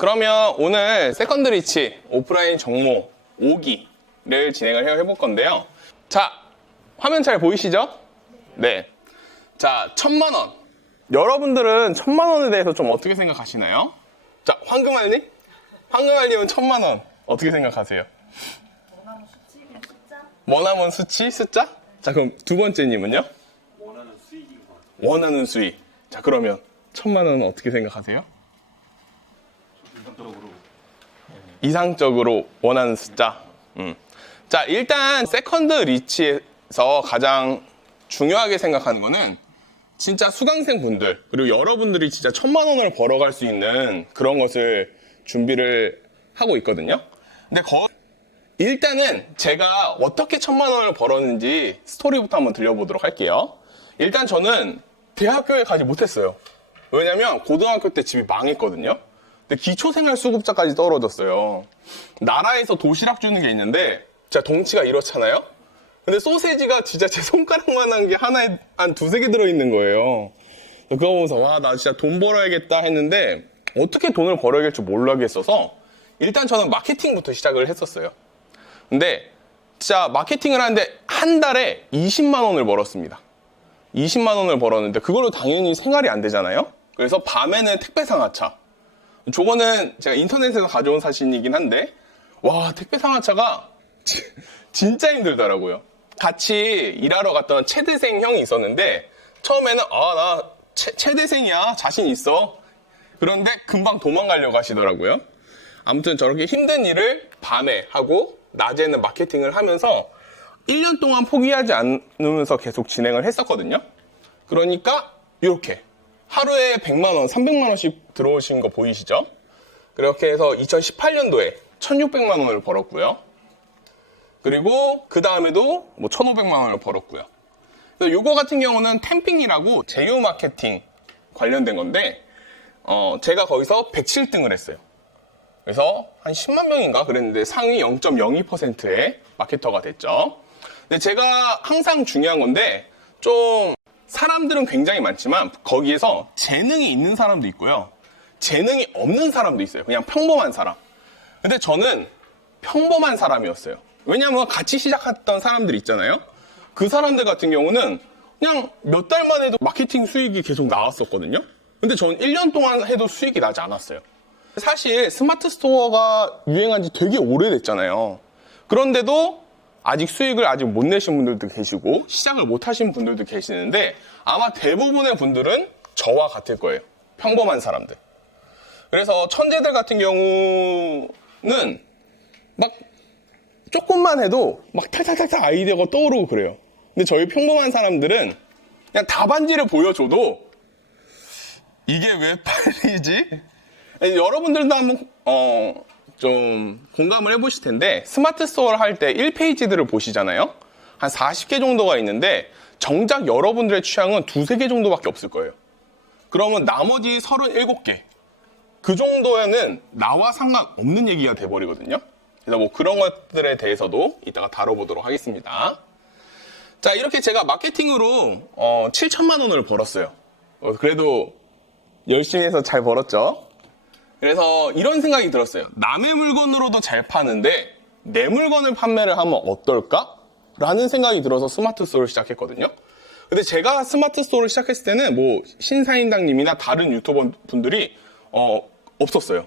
그러면 오늘 세컨드 리치 오프라인 정모 5기를 진행을 해볼 건데요. 자, 화면 잘 보이시죠? 네. 자, 1000만원. 여러분들은 1000만원에 대해서 좀 어떻게 생각하시나요? 자, 황금알님? 황금알님은 1000만원 어떻게 생각하세요? 원하는 수치이긴 숫자? 원하는 수치? 숫자? 자, 그럼 두 번째님은요? 원하는 수익인 것 같아요. 원하는 수익. 자, 그러면 1000만원은 어떻게 생각하세요? 이상적으로 원하는 숫자. 자, 일단 세컨드 리치에서 가장 중요하게 생각하는 거는 진짜 수강생 분들, 그리고 여러분들이 진짜 1000만원을 벌어갈 수 있는 그런 것을 준비를 하고 있거든요. 근데 일단은 제가 어떻게 1000만원을 벌었는지 스토리부터 한번 들려보도록 할게요. 일단 저는 대학교에 가지 못했어요. 왜냐면 고등학교 때 집이 망했거든요. 근데 기초생활수급자까지 떨어졌어요. 나라에서 도시락 주는 게 있는데 진짜 덩치가 이렇잖아요? 근데 소세지가 진짜 제 손가락만한 게 하나에 한 두세 개 들어있는 거예요. 그거 보면서 와, 나 진짜 돈 벌어야겠다 했는데 어떻게 돈을 벌어야 할지 모르겠어서 일단 저는 마케팅부터 시작을 했었어요. 근데 진짜 마케팅을 하는데 한 달에 20만 원을 벌었습니다. 20만 원을 벌었는데 그걸로 당연히 생활이 안 되잖아요. 그래서 밤에는 택배상하차. 저거는 제가 인터넷에서 가져온 사진이긴 한데 와, 택배상하차가 진짜 힘들더라고요. 같이 일하러 갔던 체대생 형이 있었는데 처음에는 나 체대생이야, 자신 있어. 그런데 금방 도망가려고 하시더라고요. 아무튼 저렇게 힘든 일을 밤에 하고 낮에는 마케팅을 하면서 1년 동안 포기하지 않으면서 계속 진행을 했었거든요. 그러니까 이렇게 하루에 100만 원, 300만 원씩 들어오신 거 보이시죠? 그렇게 해서 2018년도에 1600만 원을 벌었고요. 그리고 그 다음에도 뭐 1500만 원을 벌었고요. 그래서 요거 같은 경우는 템핑이라고 제휴 마케팅 관련된 건데 제가 거기서 107등을 했어요. 그래서 한 10만 명인가 그랬는데 상위 0.02%의 마케터가 됐죠. 근데 제가 항상 중요한 건데 좀 사람들은 굉장히 많지만 거기에서 재능이 있는 사람도 있고요. 재능이 없는 사람도 있어요. 그냥 평범한 사람. 근데 저는 평범한 사람이었어요. 왜냐면 같이 시작했던 사람들 있잖아요. 그 사람들 같은 경우는 그냥 몇 달만 해도 마케팅 수익이 계속 나왔었거든요. 근데 저는 1년 동안 해도 수익이 나지 않았어요. 사실 스마트 스토어가 유행한 지 되게 오래됐잖아요. 그런데도 아직 수익을 아직 못 내신 분들도 계시고 시작을 못 하신 분들도 계시는데 아마 대부분의 분들은 저와 같을 거예요. 평범한 사람들. 그래서 천재들 같은 경우는 막 조금만 해도 막 탈탈탈탈 아이디어가 떠오르고 그래요. 근데 저희 평범한 사람들은 그냥 답안지를 보여줘도 이게 왜 팔리지? 여러분들도 한번 좀 공감을 해보실 텐데 스마트 스토어를 할 때 1페이지들을 보시잖아요. 한 40개 정도가 있는데 정작 여러분들의 취향은 두세 개 정도밖에 없을 거예요. 그러면 나머지 37개 그 정도에는 나와 상관없는 얘기가 돼버리거든요. 그래서 뭐 그런 것들에 대해서도 이따가 다뤄보도록 하겠습니다. 자, 이렇게 제가 마케팅으로 7천만 원을 벌었어요. 그래도 열심히 해서 잘 벌었죠. 그래서 이런 생각이 들었어요. 남의 물건으로도 잘 파는데 내 물건을 판매를 하면 어떨까? 라는 생각이 들어서 스마트 스토어를 시작했거든요. 근데 제가 스마트 스토어를 시작했을 때는 뭐 신사임당님이나 다른 유튜버 분들이 없었어요.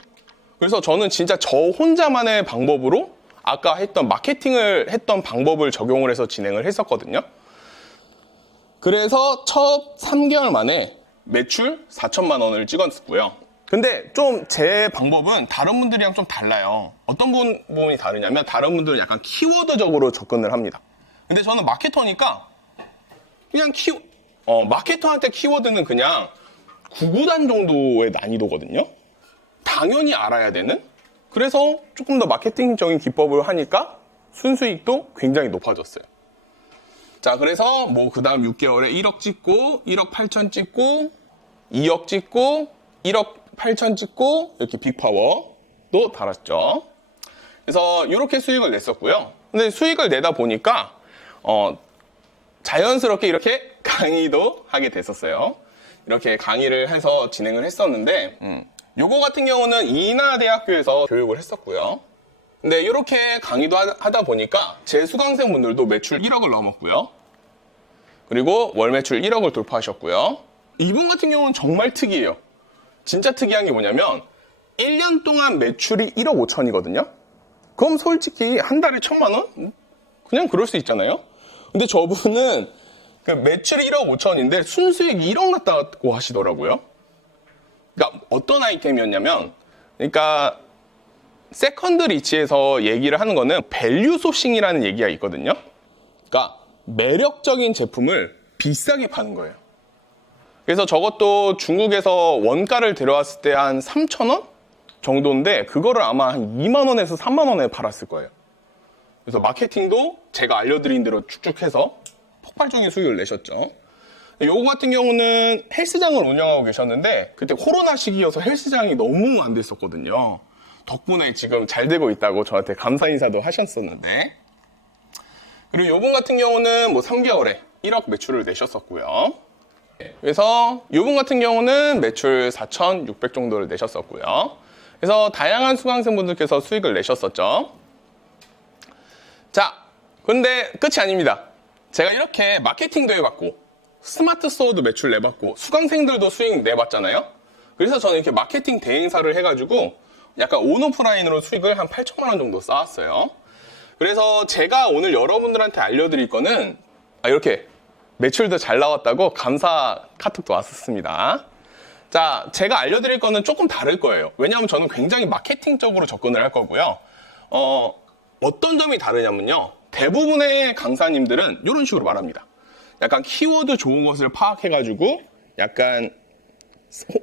그래서 저는 진짜 저 혼자만의 방법으로 아까 했던 마케팅을 했던 방법을 적용을 해서 진행을 했었거든요. 그래서 첫 3개월 만에 매출 4천만 원을 찍었고요. 근데 좀 제 방법은 다른 분들이랑 좀 달라요. 어떤 부분이 다르냐면 다른 분들은 약간 키워드적으로 접근을 합니다. 근데 저는 마케터니까 그냥 마케터한테 키워드는 그냥 9구단 정도의 난이도거든요. 당연히 알아야 되는? 그래서 조금 더 마케팅적인 기법을 하니까 순수익도 굉장히 높아졌어요. 자, 그래서 뭐 그 다음 6개월에 1억 찍고 1억 8천 찍고 2억 찍고 1억 8천 찍고 이렇게 빅파워도 달았죠. 그래서 이렇게 수익을 냈었고요. 근데 수익을 내다 보니까 자연스럽게 이렇게 강의도 하게 됐었어요. 이렇게 강의를 해서 진행을 했었는데 요거 같은 경우는 인하대학교에서 교육을 했었고요. 근데 이렇게 강의도 하다 보니까 제 수강생분들도 매출 1억을 넘었고요. 그리고 월 매출 1억을 돌파하셨고요. 이분 같은 경우는 정말 특이해요. 진짜 특이한 게 뭐냐면 1년 동안 매출이 1억 5천이거든요. 그럼 솔직히 한 달에 1,000만 원? 그냥 그럴 수 있잖아요. 근데 저분은 그 매출이 1억 5천인데 순수익이 1억 났다고 하시더라고요. 그러니까 어떤 아이템이었냐면, 그러니까 세컨드 리치에서 얘기를 하는 거는 밸류 소싱이라는 얘기가 있거든요. 그러니까 매력적인 제품을 비싸게 파는 거예요. 그래서 저것도 중국에서 원가를 들여왔을 때 한 3,000원 정도인데 그거를 아마 한 2만 원에서 3만 원에 팔았을 거예요. 그래서 마케팅도 제가 알려드린 대로 쭉쭉 해서 폭발적인 수익을 내셨죠. 요거 같은 경우는 헬스장을 운영하고 계셨는데 그때 코로나 시기여서 헬스장이 너무 안 됐었거든요. 덕분에 지금 잘 되고 있다고 저한테 감사 인사도 하셨었는데, 그리고 요분 같은 경우는 뭐 3개월에 1억 매출을 내셨었고요. 그래서 요분 같은 경우는 매출 4,600 정도를 내셨었고요. 그래서 다양한 수강생분들께서 수익을 내셨었죠. 자, 근데 끝이 아닙니다. 제가 이렇게 마케팅도 해봤고 스마트 스토어도 매출 내봤고 수강생들도 수익 내봤잖아요. 그래서 저는 이렇게 마케팅 대행사를 해가지고 약간 온오프라인으로 수익을 한 8천만 원 정도 쌓았어요. 그래서 제가 오늘 여러분들한테 알려드릴 거는 이렇게 매출도 잘 나왔다고 감사 카톡도 왔었습니다. 자, 제가 알려드릴 거는 조금 다를 거예요. 왜냐하면 저는 굉장히 마케팅적으로 접근을 할 거고요. 어떤 점이 다르냐면요. 대부분의 강사님들은 이런 식으로 말합니다. 약간 키워드 좋은 것을 파악해가지고 약간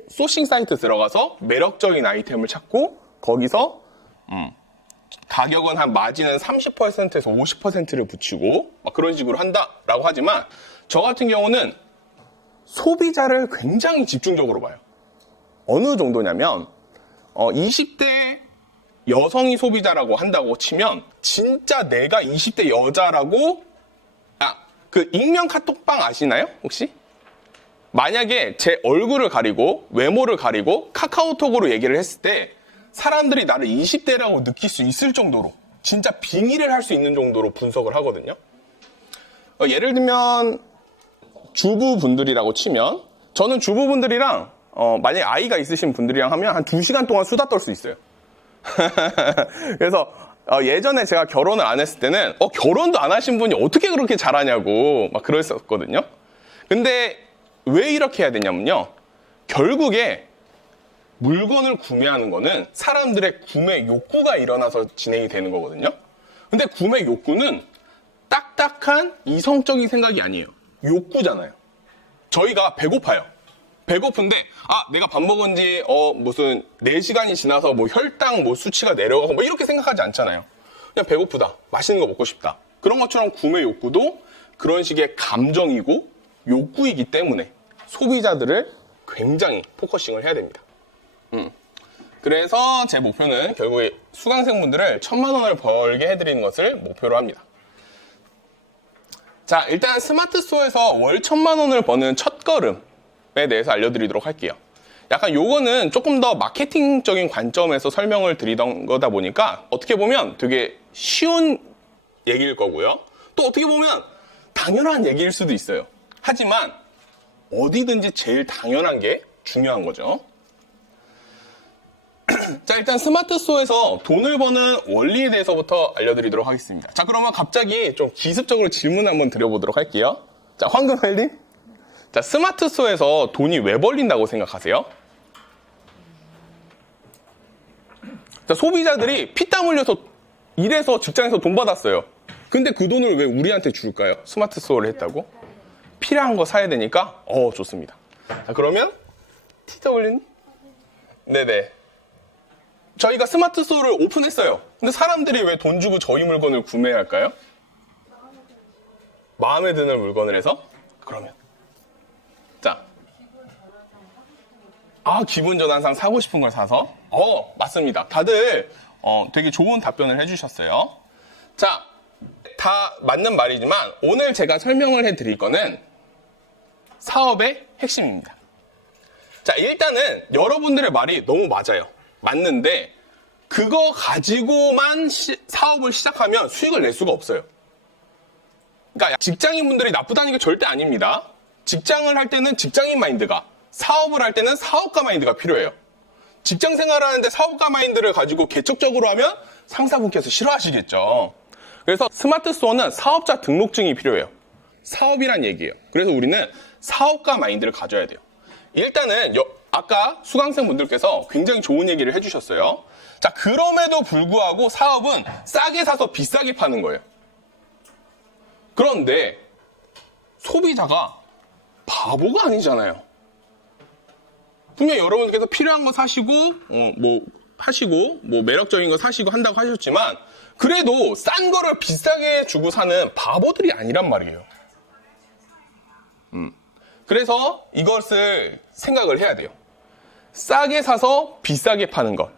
소싱 사이트 들어가서 매력적인 아이템을 찾고 거기서 가격은 한 마진은 30%에서 50%를 붙이고 막 그런 식으로 한다라고 하지만 저 같은 경우는 소비자를 굉장히 집중적으로 봐요. 어느 정도냐면 20대 여성이 소비자라고 한다고 치면 진짜 내가 20대 여자라고 그 익명 카톡방 아시나요? 혹시? 만약에 제 얼굴을 가리고 외모를 가리고 카카오톡으로 얘기를 했을 때 사람들이 나를 20대라고 느낄 수 있을 정도로 진짜 빙의를 할 수 있는 정도로 분석을 하거든요. 예를 들면 주부분들이라고 치면 저는 주부분들이랑 만약에 아이가 있으신 분들이랑 하면 한 2시간 동안 수다 떨 수 있어요. 그래서 예전에 제가 결혼을 안 했을 때는 결혼도 안 하신 분이 어떻게 그렇게 잘하냐고 막 그랬었거든요. 근데 왜 이렇게 해야 되냐면요. 결국에 물건을 구매하는 거는 사람들의 구매 욕구가 일어나서 진행이 되는 거거든요. 근데 구매 욕구는 딱딱한 이성적인 생각이 아니에요. 욕구잖아요. 저희가 배고파요. 배고픈데 내가 밥 먹은 지 무슨 4시간이 지나서 뭐 혈당 뭐 수치가 내려가고 뭐 이렇게 생각하지 않잖아요. 그냥 배고프다. 맛있는 거 먹고 싶다. 그런 것처럼 구매 욕구도 그런 식의 감정이고 욕구이기 때문에 소비자들을 굉장히 포커싱을 해야 됩니다. 그래서 제 목표는 결국에 수강생분들을 1,000만 원을 벌게 해드리는 것을 목표로 합니다. 자, 일단 스마트 스토어에서 월 1,000만 원을 버는 첫걸음에 대해서 알려드리도록 할게요. 약간 요거는 조금 더 마케팅적인 관점에서 설명을 드리던 거다 보니까 어떻게 보면 되게 쉬운 얘기일 거고요. 또 어떻게 보면 당연한 얘기일 수도 있어요. 하지만 어디든지 제일 당연한 게 중요한 거죠. 자, 일단 스마트 스토어에서 돈을 버는 원리에 대해서부터 알려드리도록 하겠습니다. 자, 그러면 갑자기 좀 기습적으로 질문 한번 드려보도록 할게요. 자, 황금헬님. 자, 스마트 스토어에서 돈이 왜 벌린다고 생각하세요? 자, 소비자들이 피땀 흘려서 일해서 직장에서 돈 받았어요. 근데 그 돈을 왜 우리한테 줄까요? 스마트 스토어를 했다고? 필요한 거 사야 되니까? 좋습니다. 자, 그러면 TW님? 네네. 저희가 스마트 스토어를 오픈했어요. 근데 사람들이 왜 돈 주고 저희 물건을 구매할까요? 마음에 드는 물건을 해서? 그러면 자, 기분 전환상 사고 싶은 걸 사서? 맞습니다. 다들 되게 좋은 답변을 해주셨어요. 자, 다 맞는 말이지만 오늘 제가 설명을 해드릴 거는 사업의 핵심입니다. 자, 일단은 여러분들의 말이 너무 맞아요. 맞는데 그거 가지고만 사업을 시작하면 수익을 낼 수가 없어요. 그러니까 직장인분들이 나쁘다는 게 절대 아닙니다. 직장을 할 때는 직장인 마인드가, 사업을 할 때는 사업가 마인드가 필요해요. 직장 생활하는데 사업가 마인드를 가지고 개척적으로 하면 상사분께서 싫어하시겠죠. 그래서 스마트 스토어는 사업자 등록증이 필요해요. 사업이란 얘기예요. 그래서 우리는 사업가 마인드를 가져야 돼요. 일단은 아까 수강생분들께서 굉장히 좋은 얘기를 해주셨어요. 자, 그럼에도 불구하고 사업은 싸게 사서 비싸게 파는 거예요. 그런데 소비자가 바보가 아니잖아요. 분명 여러분께서 필요한 거 사시고 하시고 매력적인 거 사시고 한다고 하셨지만 그래도 싼 거를 비싸게 주고 사는 바보들이 아니란 말이에요. 그래서 이것을 생각을 해야 돼요. 싸게 사서 비싸게 파는 것.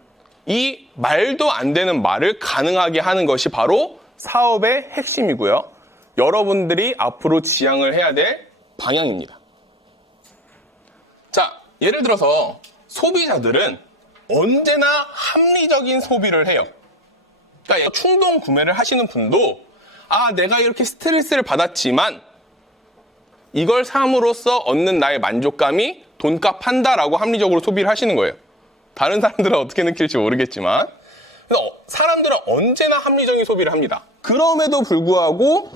이 말도 안 되는 말을 가능하게 하는 것이 바로 사업의 핵심이고요. 여러분들이 앞으로 지향을 해야 될 방향입니다. 자, 예를 들어서 소비자들은 언제나 합리적인 소비를 해요. 그러니까 충동 구매를 하시는 분도 내가 이렇게 스트레스를 받았지만 이걸 삼으로써 얻는 나의 만족감이 돈값 한다라고 합리적으로 소비를 하시는 거예요. 다른 사람들은 어떻게 느낄지 모르겠지만 그래서 사람들은 언제나 합리적인 소비를 합니다. 그럼에도 불구하고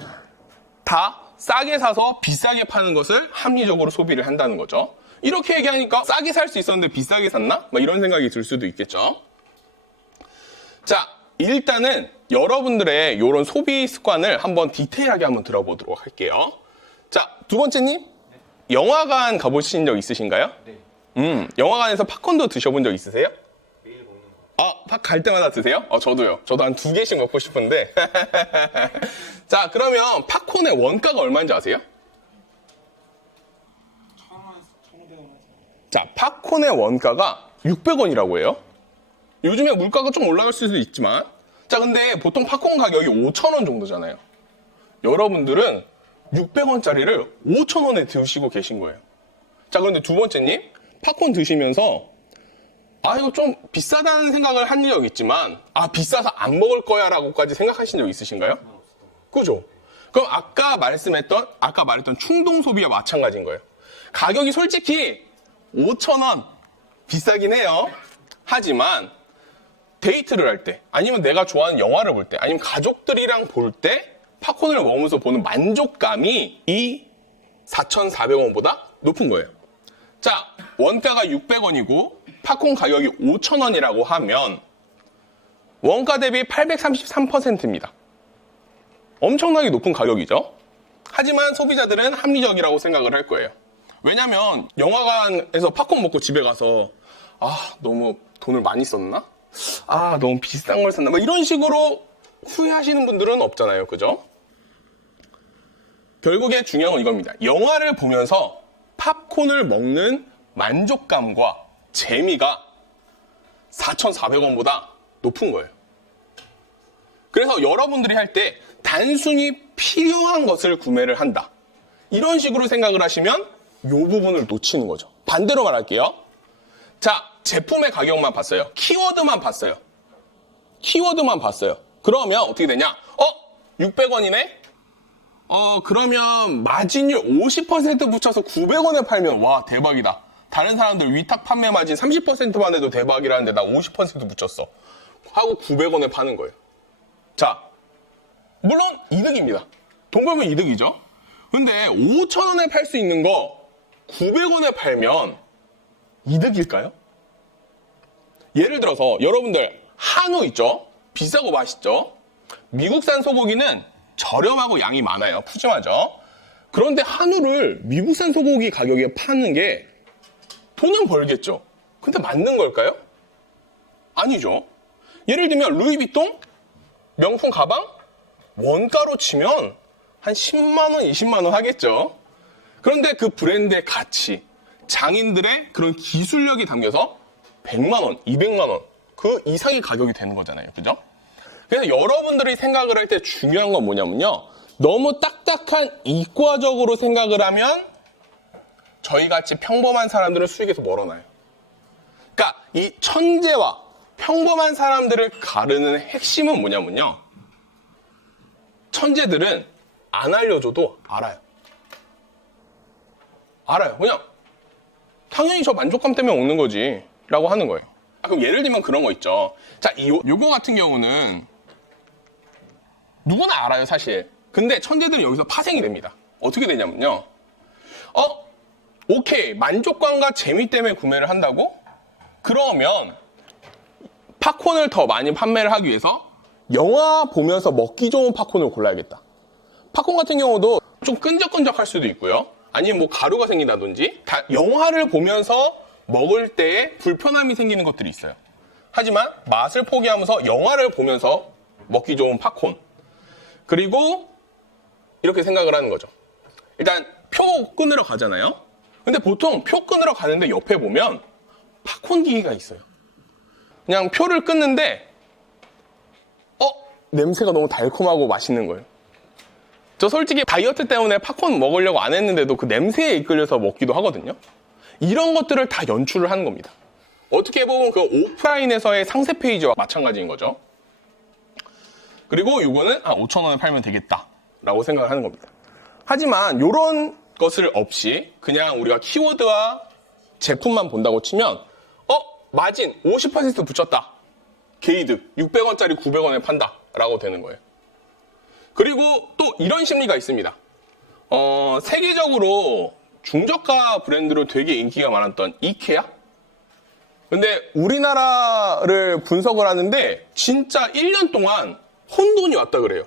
다 싸게 사서 비싸게 파는 것을 합리적으로 소비를 한다는 거죠. 이렇게 얘기하니까 싸게 살 수 있었는데 비싸게 샀나? 이런 생각이 들 수도 있겠죠. 자, 일단은 여러분들의 이런 소비 습관을 한번 디테일하게 한번 들어보도록 할게요. 자, 두 번째님, 영화관 가보신 적 있으신가요? 네. 영화관에서 팝콘도 드셔본 적 있으세요? 매일 먹는 거. 팝 갈 때마다 드세요? 저도요. 저도 한 2개씩 먹고 싶은데. 자, 그러면 팝콘의 원가가 얼마인지 아세요? 1,000원, 1,500원. 자, 팝콘의 원가가 600원이라고 해요. 요즘에 물가가 좀 올라갈 수도 있지만. 자, 근데 보통 팝콘 가격이 5,000원 정도잖아요. 여러분들은 600원짜리를 5,000원에 드시고 계신 거예요. 자, 그런데 두 번째님, 팝콘 드시면서 이거 좀 비싸다는 생각을 한 적 있지만 비싸서 안 먹을 거야 라고까지 생각하신 적 있으신가요? 그죠? 그럼 아까 말했던 충동 소비와 마찬가지인 거예요. 가격이 솔직히 5,000원 비싸긴 해요. 하지만 데이트를 할 때, 아니면 내가 좋아하는 영화를 볼 때, 아니면 가족들이랑 볼 때 팝콘을 먹으면서 보는 만족감이 이 4,400원보다 높은 거예요. 자, 원가가 600원이고 팝콘 가격이 5,000원이라고 하면 원가 대비 833%입니다. 엄청나게 높은 가격이죠. 하지만 소비자들은 합리적이라고 생각을 할 거예요. 왜냐면 영화관에서 팝콘 먹고 집에 가서 너무 돈을 많이 썼나? 너무 비싼 걸 샀나? 이런 식으로 후회하시는 분들은 없잖아요. 그죠? 결국에 중요한 건 이겁니다. 영화를 보면서 팝콘을 먹는 만족감과 재미가 4,400원보다 높은 거예요. 그래서 여러분들이 할 때 단순히 필요한 것을 구매를 한다. 이런 식으로 생각을 하시면 이 부분을 놓치는 거죠. 반대로 말할게요. 자, 제품의 가격만 봤어요. 키워드만 봤어요. 그러면 어떻게 되냐? 600원이네? 그러면 마진율 50% 붙여서 900원에 팔면 와, 대박이다. 다른 사람들 위탁 판매 마진 30%만 해도 대박이라는데 나 50% 붙였어. 하고 900원에 파는 거예요. 자, 물론 이득입니다. 돈 벌면 이득이죠. 근데 5,000원에 팔 수 있는 거 900원에 팔면 이득일까요? 예를 들어서 여러분들 한우 있죠? 비싸고 맛있죠? 미국산 소고기는 저렴하고 양이 많아요. 푸짐하죠? 그런데 한우를 미국산 소고기 가격에 파는 게 돈은 벌겠죠? 근데 맞는 걸까요? 아니죠. 예를 들면 루이비통 명품 가방 원가로 치면 한 10만원, 20만원 하겠죠. 그런데 그 브랜드의 가치, 장인들의 그런 기술력이 담겨서 100만원, 200만원 그 이상의 가격이 되는 거잖아요. 그죠? 그래서 여러분들이 생각을 할 때 중요한 건 뭐냐면요. 너무 딱딱한 이과적으로 생각을 하면 저희같이 평범한 사람들은 수익에서 멀어나요. 그러니까 이 천재와 평범한 사람들을 가르는 핵심은 뭐냐면요. 천재들은 안 알려줘도 알아요. 알아요. 그냥 당연히 저 만족감 때문에 먹는 거지 라고 하는 거예요. 그럼 예를 들면 그런 거 있죠. 자, 요거 같은 경우는 누구나 알아요, 사실. 근데 천재들은 여기서 파생이 됩니다. 어떻게 되냐면요. 오케이. 만족감과 재미 때문에 구매를 한다고? 그러면 팝콘을 더 많이 판매를 하기 위해서 영화 보면서 먹기 좋은 팝콘을 골라야겠다. 팝콘 같은 경우도 좀 끈적끈적할 수도 있고요. 아니면 뭐 가루가 생긴다든지 다 영화를 보면서 먹을 때에 불편함이 생기는 것들이 있어요. 하지만 맛을 포기하면서 영화를 보면서 먹기 좋은 팝콘. 그리고 이렇게 생각을 하는 거죠. 일단 표 끊으러 가잖아요. 근데 보통 표 끊으러 가는데 옆에 보면 팝콘 기계가 있어요. 그냥 표를 끊는데 냄새가 너무 달콤하고 맛있는 거예요. 저 솔직히 다이어트 때문에 팝콘 먹으려고 안 했는데도 그 냄새에 이끌려서 먹기도 하거든요. 이런 것들을 다 연출을 하는 겁니다. 어떻게 보면 그 오프라인에서의 상세 페이지와 마찬가지인 거죠. 그리고 이거는 5,000원에 팔면 되겠다 라고 생각을 하는 겁니다. 하지만 이런 것을 없이 그냥 우리가 키워드와 제품만 본다고 치면 마진 50% 붙였다. 게이득 600원짜리 900원에 판다 라고 되는 거예요. 그리고 또 이런 심리가 있습니다. 세계적으로 중저가 브랜드로 되게 인기가 많았던 이케아? 근데 우리나라를 분석을 하는데 진짜 1년 동안 혼돈이 왔다 그래요.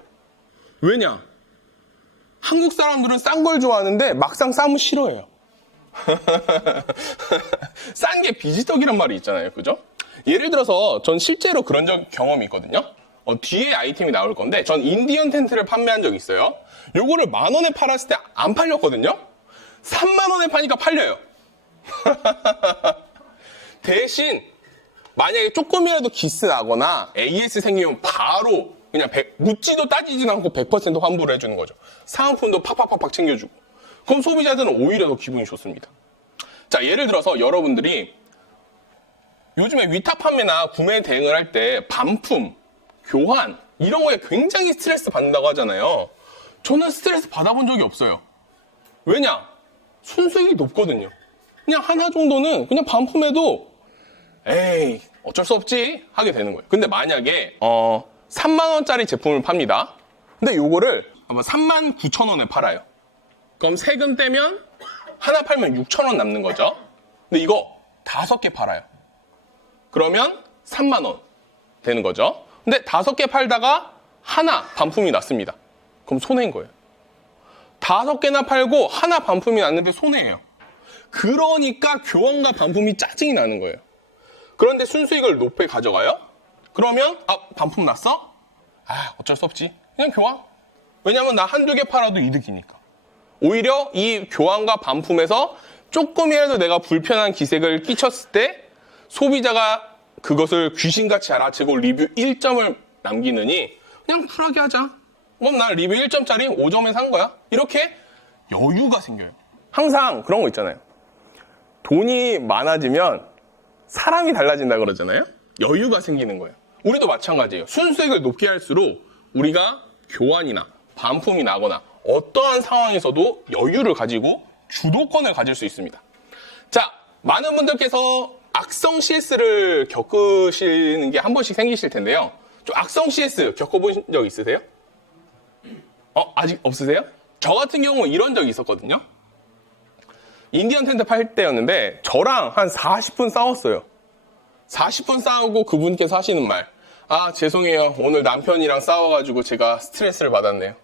왜냐? 한국 사람들은 싼 걸 좋아하는데 막상 싸면 싫어해요. 싼 게 비지떡이란 말이 있잖아요. 그죠? 예를 들어서 전 실제로 그런 경험이 있거든요. 뒤에 아이템이 나올 건데 전 인디언 텐트를 판매한 적이 있어요. 요거를 10,000원에 팔았을 때 안 팔렸거든요. 30,000원에 파니까 팔려요. 대신 만약에 조금이라도 기스 나거나 AS 생기면 바로 그냥 묻지도 따지지도 않고 100% 환불을 해주는 거죠. 사은품도 팍팍팍팍 챙겨주고. 그럼 소비자들은 오히려 더 기분이 좋습니다. 자, 예를 들어서 여러분들이 요즘에 위탁 판매나 구매 대행을 할 때 반품, 교환 이런 거에 굉장히 스트레스 받는다고 하잖아요. 저는 스트레스 받아본 적이 없어요. 왜냐? 순수익이 높거든요. 그냥 하나 정도는 그냥 반품해도 에이 어쩔 수 없지 하게 되는 거예요. 근데 만약에 30,000원짜리 제품을 팝니다. 근데 요거를 아마 39,000원에 팔아요. 그럼 세금 떼면 하나 팔면 6,000원 남는 거죠. 근데 이거 5개 팔아요. 그러면 30,000원 되는 거죠. 근데 5개 팔다가 하나 반품이 났습니다. 그럼 손해인 거예요. 5개나 팔고 하나 반품이 났는데 손해예요. 그러니까 교환과 반품이 짜증이 나는 거예요. 그런데 순수익을 높게 가져가요? 그러면 반품 났어? 어쩔 수 없지. 그냥 교환. 왜냐면 나 한두 개 팔아도 이득이니까. 오히려 이 교환과 반품에서 조금이라도 내가 불편한 기색을 끼쳤을 때 소비자가 그것을 귀신같이 알아채고 리뷰 1점을 남기느니 그냥 쿨하게 하자. 그럼 나 리뷰 1점짜리 5점에 산 거야. 이렇게 여유가 생겨요. 항상 그런 거 있잖아요. 돈이 많아지면 사람이 달라진다 그러잖아요. 여유가 생기는 거예요. 우리도 마찬가지예요. 순수익을 높게 할수록 우리가 교환이나 반품이 나거나 어떠한 상황에서도 여유를 가지고 주도권을 가질 수 있습니다. 자, 많은 분들께서 악성 CS를 겪으시는 게 한 번씩 생기실 텐데요. 좀 악성 CS 겪어보신 적 있으세요? 아직 없으세요? 저 같은 경우 이런 적이 있었거든요. 인디언 텐트 팔 때였는데 저랑 한 40분 싸웠어요. 40분 싸우고 그분께서 하시는 말. 죄송해요. 오늘 남편이랑 싸워가지고 제가 스트레스를 받았네요.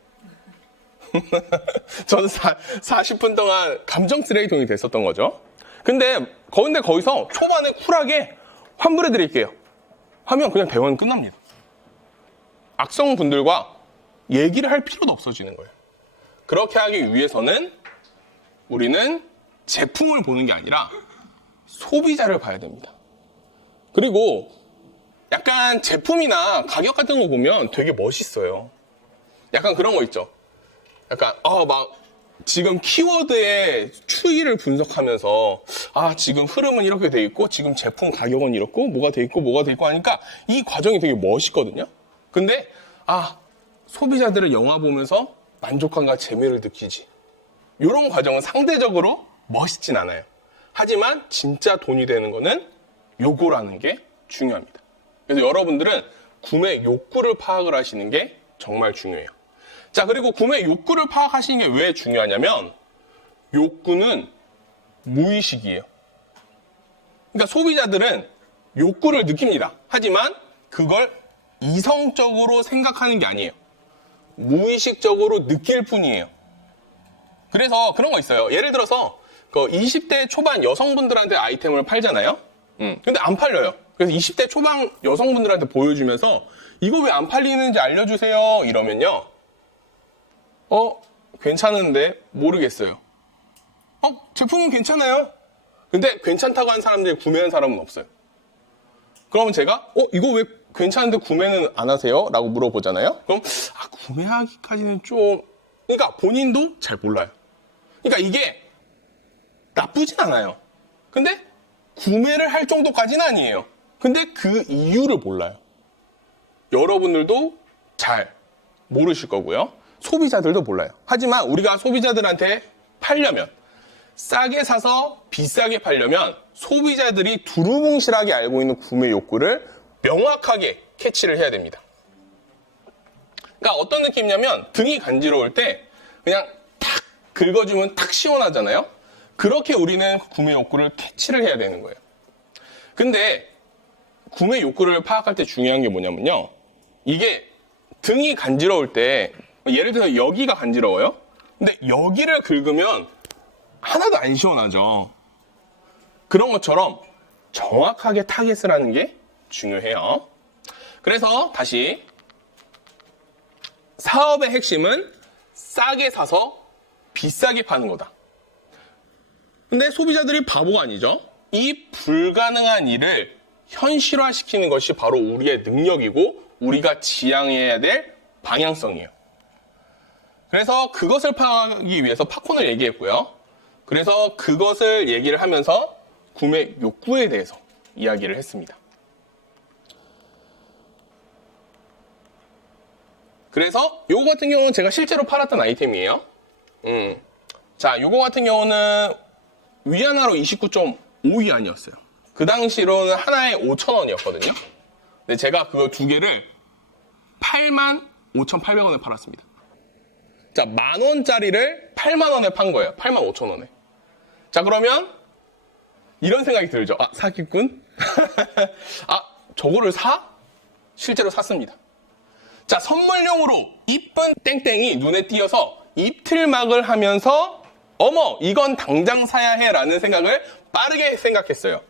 저는 40분 동안 감정 쓰레기통이 됐었던 거죠. 근데 거기서 초반에 쿨하게 환불해 드릴게요 하면 그냥 대화는 끝납니다. 악성 분들과 얘기를 할 필요도 없어지는 거예요. 그렇게 하기 위해서는 우리는 제품을 보는 게 아니라 소비자를 봐야 됩니다. 그리고 약간 제품이나 가격 같은 거 보면 되게 멋있어요. 약간 그런 거 있죠. 약간 막 지금 키워드의 추이를 분석하면서 지금 흐름은 이렇게 돼 있고 지금 제품 가격은 이렇고 뭐가 돼 있고 하니까 이 과정이 되게 멋있거든요. 근데 소비자들은 영화 보면서 만족감과 재미를 느끼지. 이런 과정은 상대적으로 멋있진 않아요. 하지만 진짜 돈이 되는 거는 요거라는 게 중요합니다. 그래서 여러분들은 구매 욕구를 파악을 하시는 게 정말 중요해요. 자, 그리고 구매 욕구를 파악하시는 게 왜 중요하냐면 욕구는 무의식이에요. 그러니까 소비자들은 욕구를 느낍니다. 하지만 그걸 이성적으로 생각하는 게 아니에요. 무의식적으로 느낄 뿐이에요. 그래서 그런 거 있어요. 예를 들어서 20대 초반 여성분들한테 아이템을 팔잖아요. 근데 안 팔려요. 그래서 20대 초반 여성분들한테 보여주면서 이거 왜 안 팔리는지 알려주세요. 이러면요. 괜찮은데 모르겠어요. 제품은 괜찮아요. 근데 괜찮다고 한 사람들이 구매한 사람은 없어요. 그러면 제가 이거 왜 괜찮은데 구매는 안 하세요? 라고 물어보잖아요. 그럼 구매하기까지는 좀, 그러니까 본인도 잘 몰라요. 그러니까 이게 나쁘진 않아요. 근데 구매를 할 정도까지는 아니에요. 근데 그 이유를 몰라요. 여러분들도 잘 모르실 거고요. 소비자들도 몰라요. 하지만 우리가 소비자들한테 팔려면, 싸게 사서 비싸게 팔려면 소비자들이 두루뭉실하게 알고 있는 구매 욕구를 명확하게 캐치를 해야 됩니다. 그러니까 어떤 느낌이냐면 등이 간지러울 때 그냥 탁 긁어주면 탁 시원하잖아요. 그렇게 우리는 구매 욕구를 캐치를 해야 되는 거예요. 근데 구매 욕구를 파악할 때 중요한 게 뭐냐면요. 이게 등이 간지러울 때 예를 들어서 여기가 간지러워요. 근데 여기를 긁으면 하나도 안 시원하죠. 그런 것처럼 정확하게 타겟을 하는 게 중요해요. 그래서 다시 사업의 핵심은 싸게 사서 비싸게 파는 거다. 근데 소비자들이 바보가 아니죠. 이 불가능한 일을 현실화시키는 것이 바로 우리의 능력이고 우리가 지향해야 될 방향성이에요. 그래서 그것을 파악하기 위해서 팝콘을 얘기했고요. 그래서 그것을 얘기를 하면서 구매 욕구에 대해서 이야기를 했습니다. 그래서 요거 같은 경우는 제가 실제로 팔았던 아이템이에요. 자, 요거 같은 경우는 위안화로 29.5위안이었어요. 그 당시로는 하나에 5,000원이었거든요. 근데 제가 그거 두 개를 85,800원에 팔았습니다. 자, 10,000원짜리를 8만원에 판 거예요. 85,000원에. 자, 그러면 이런 생각이 들죠. 사기꾼? 저거를 사? 실제로 샀습니다. 자, 선물용으로 이쁜 땡땡이 눈에 띄어서 입틀막을 하면서 어머, 이건 당장 사야 해 라는 생각을 빠르게 생각했어요.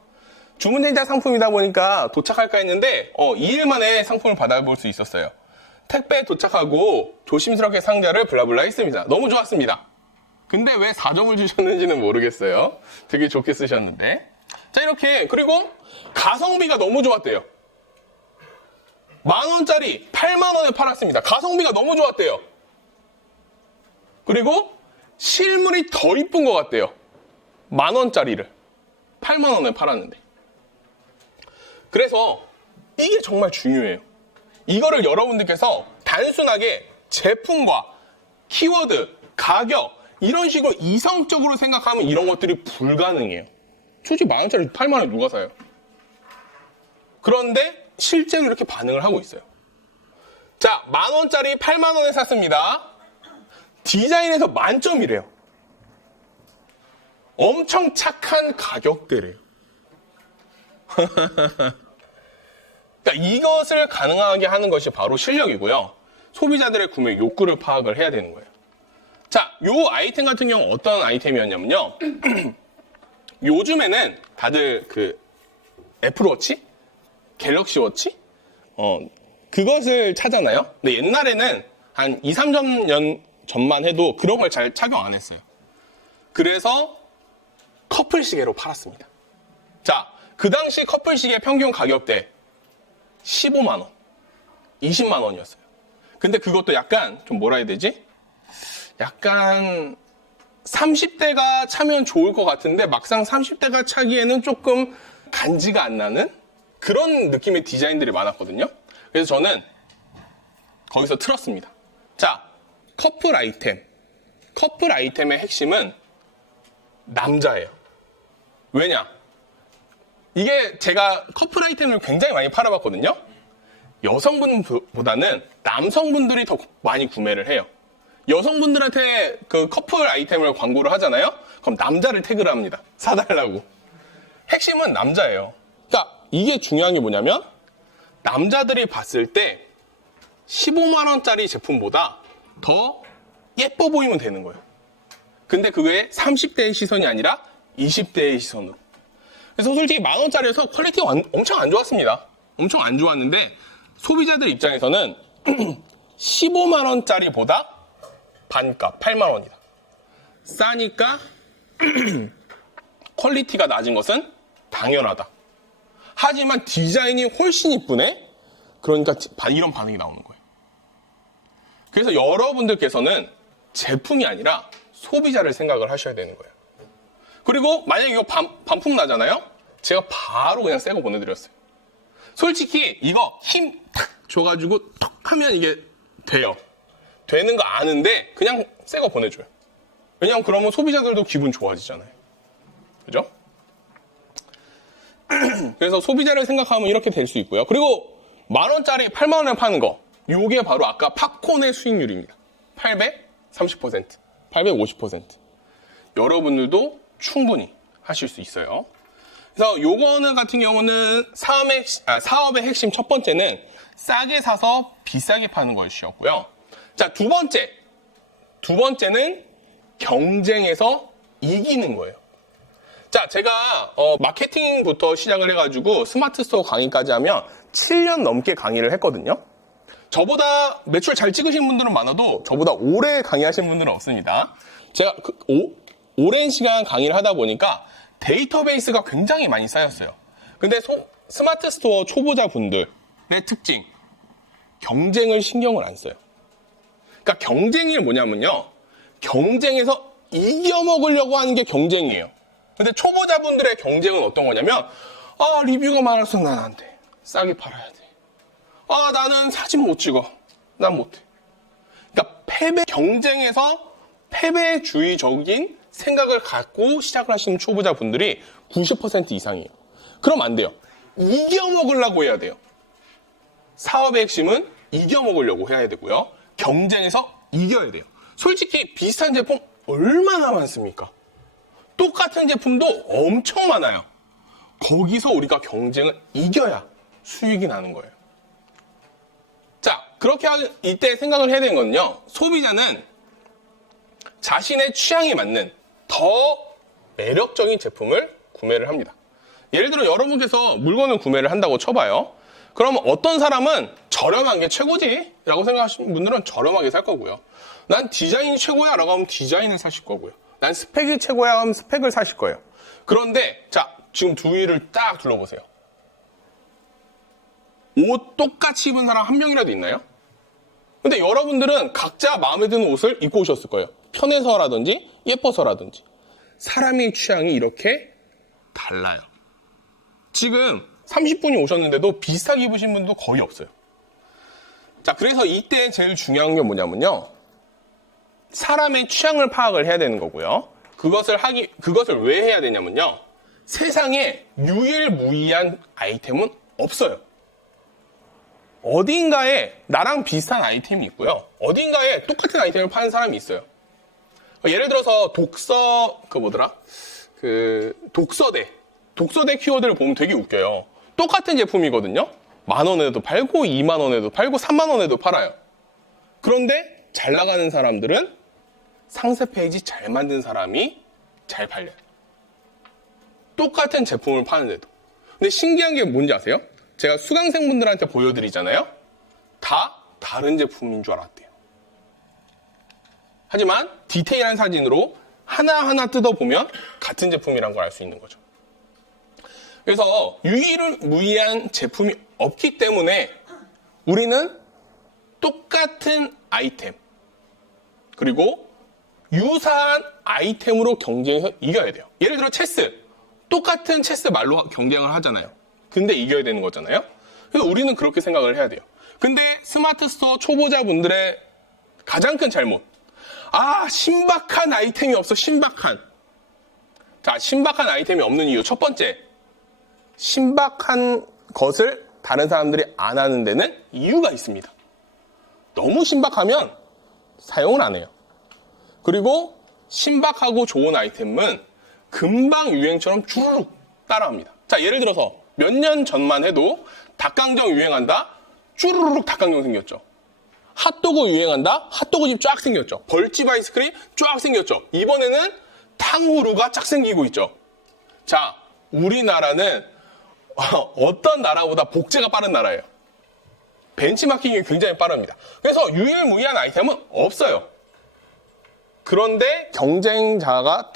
주문해자 상품이다 보니까 도착할까 했는데 2일 만에 상품을 받아볼 수 있었어요. 택배 도착하고 조심스럽게 상자를 블라블라 했습니다. 너무 좋았습니다. 근데 왜 4점을 주셨는지는 모르겠어요. 되게 좋게 쓰셨는데. 자, 이렇게. 그리고 가성비가 너무 좋았대요. 10,000원짜리 8만원에 팔았습니다. 가성비가 너무 좋았대요. 그리고 실물이 더 이쁜 것 같대요. 10,000원짜리를 8만원에 팔았는데. 그래서 이게 정말 중요해요. 이거를 여러분들께서 단순하게 제품과 키워드, 가격 이런 식으로 이성적으로 생각하면 이런 것들이 불가능해요. 솔직히 10,000원짜리 8만원에 누가 사요? 그런데 실제로 이렇게 반응을 하고 있어요. 자, 10,000원짜리 8만원에 샀습니다. 디자인에서 만점이래요. 엄청 착한 가격대래요. 그러니까 이것을 가능하게 하는 것이 바로 실력이고요. 소비자들의 구매 욕구를 파악을 해야 되는 거예요. 자, 요 아이템 같은 경우 어떤 아이템이었냐면요. 요즘에는 다들 그 애플워치? 갤럭시워치? 그것을 차잖아요. 근데 옛날에는 한 2, 3년 전만 해도 그런 걸 잘 착용 안 했어요. 그래서 커플 시계로 팔았습니다. 자, 그 당시 커플 시계 평균 가격대 15만원, 20만원이었어요. 근데 그것도 약간 좀 뭐라 해야 되지? 약간 30대가 차면 좋을 것 같은데 막상 30대가 차기에는 조금 간지가 안 나는 그런 느낌의 디자인들이 많았거든요. 그래서 저는 거기서 틀었습니다. 자, 커플 아이템. 커플 아이템의 핵심은 남자예요. 왜냐? 이게 제가 커플 아이템을 굉장히 많이 팔아봤거든요. 여성분보다는 남성분들이 더 많이 구매를 해요. 여성분들한테 그 커플 아이템을 광고를 하잖아요. 그럼 남자를 태그를 합니다. 사달라고. 핵심은 남자예요. 그러니까 이게 중요한 게 뭐냐면 남자들이 봤을 때 15만 원짜리 제품보다 더 예뻐 보이면 되는 거예요. 근데 그게 30대의 시선이 아니라 20대의 시선으로. 그래서 솔직히 만 원짜리에서 퀄리티가 엄청 안 좋았습니다. 엄청 안 좋았는데 소비자들 입장에서는 15만 원짜리보다 반값 8만 원이다. 싸니까 퀄리티가 낮은 것은 당연하다. 하지만 디자인이 훨씬 이쁘네? 그러니까 이런 반응이 나오는 거예요. 그래서 여러분들께서는 제품이 아니라 소비자를 생각을 하셔야 되는 거예요. 그리고 만약에 이거 반품 나잖아요? 제가 바로 그냥 새 거 보내드렸어요. 솔직히 이거 힘 탁 줘가지고 턱 하면 이게 돼요. 되는 거 아는데 그냥 새 거 보내줘요. 왜냐면 그러면 소비자들도 기분 좋아지잖아요. 그죠? 그래서 소비자를 생각하면 이렇게 될 수 있고요. 그리고 만 원짜리 8만 원에 파는 거, 요게 바로 아까 팝콘의 수익률입니다. 830%, 850%. 여러분들도 충분히 하실 수 있어요. 그래서 요거는 같은 경우는 사업의 핵심 첫 번째는 싸게 사서 비싸게 파는 것이었고요. 자, 두 번째는 경쟁에서 이기는 거예요. 자, 제가 마케팅부터 시작을 해가지고 스마트 스토어 강의까지 하면 7년 넘게 강의를 했거든요. 저보다 매출 잘 찍으신 분들은 많아도 저보다 오래 강의하신 분들은 없습니다. 제가 오랜 시간 강의를 하다 보니까 데이터베이스가 굉장히 많이 쌓였어요. 근데 스마트 스토어 초보자 분들의 특징, 경쟁을 신경을 안 써요. 그러니까 경쟁이 뭐냐면요, 경쟁에서 이겨먹으려고 하는 게 경쟁이에요. 근데 초보자분들의 경쟁은 어떤 거냐면, 리뷰가 많아서 난 안 돼. 싸게 팔아야 돼. 나는 사진 못 찍어. 난 못해. 그러니까 경쟁에서 패배주의적인 생각을 갖고 시작을 하시는 초보자분들이 90% 이상이에요. 그럼 안 돼요. 이겨먹으려고 해야 돼요. 사업의 핵심은 이겨먹으려고 해야 되고요. 경쟁에서 이겨야 돼요. 솔직히 비슷한 제품 얼마나 많습니까? 똑같은 제품도 엄청 많아요. 거기서 우리가 경쟁을 이겨야 수익이 나는 거예요. 자, 그렇게 이때 생각을 해야 되는 거는요, 소비자는 자신의 취향에 맞는 더 매력적인 제품을 구매를 합니다. 예를 들어 여러분께서 물건을 구매를 한다고 쳐봐요. 그러면 어떤 사람은 저렴한 게 최고지 라고 생각하시는 분들은 저렴하게 살 거고요. 난 디자인이 최고야 라고 하면 디자인을 사실 거고요. 난 스펙이 최고야 하면 스펙을 사실 거예요. 그런데 자, 지금 주위를 딱 둘러보세요. 옷 똑같이 입은 사람 한 명이라도 있나요? 근데 여러분들은 각자 마음에 드는 옷을 입고 오셨을 거예요. 편해서라든지 예뻐서라든지. 사람의 취향이 이렇게 달라요. 지금 30분이 오셨는데도 비슷하게 입으신 분도 거의 없어요. 자, 그래서 이때 제일 중요한 게 뭐냐면요, 사람의 취향을 파악을 해야 되는 거고요. 그것을 왜 해야 되냐면요, 세상에 유일무이한 아이템은 없어요. 어딘가에 나랑 비슷한 아이템이 있고요, 어딘가에 똑같은 아이템을 파는 사람이 있어요. 예를 들어서 독서대 키워드를 보면 되게 웃겨요. 똑같은 제품이거든요. 10,000원에도 팔고 20,000원에도 팔고 30,000원에도 팔아요. 그런데 잘 나가는 사람들은 상세 페이지 잘 만든 사람이 잘 팔려요. 똑같은 제품을 파는데도. 근데 신기한 게 뭔지 아세요? 제가 수강생분들한테 보여드리잖아요. 다 다른 제품인 줄 알았대요. 하지만 디테일한 사진으로 하나하나 뜯어보면 같은 제품이란 걸 알 수 있는 거죠. 그래서 유일무이한 제품이 없기 때문에 우리는 똑같은 아이템, 그리고 유사한 아이템으로 경쟁해서 이겨야 돼요. 예를 들어 체스. 똑같은 체스 말로 경쟁을 하잖아요. 근데 이겨야 되는 거잖아요. 그래서 우리는 그렇게 생각을 해야 돼요. 근데 스마트 스토어 초보자분들의 가장 큰 잘못. 신박한 아이템이 없어, 신박한. 자, 신박한 아이템이 없는 이유. 첫 번째. 신박한 것을 다른 사람들이 안 하는 데는 이유가 있습니다. 너무 신박하면 사용을 안 해요. 그리고 신박하고 좋은 아이템은 금방 유행처럼 주르륵 따라합니다. 자, 예를 들어서 몇 년 전만 해도 닭강정 유행한다? 주르륵 닭강정 생겼죠. 핫도그 유행한다? 핫도그집 쫙 생겼죠. 벌집 아이스크림 쫙 생겼죠. 이번에는 탕후루가 쫙 생기고 있죠. 자, 우리나라는 어떤 나라보다 복제가 빠른 나라예요. 벤치마킹이 굉장히 빠릅니다. 그래서 유일무이한 아이템은 없어요. 그런데 경쟁자가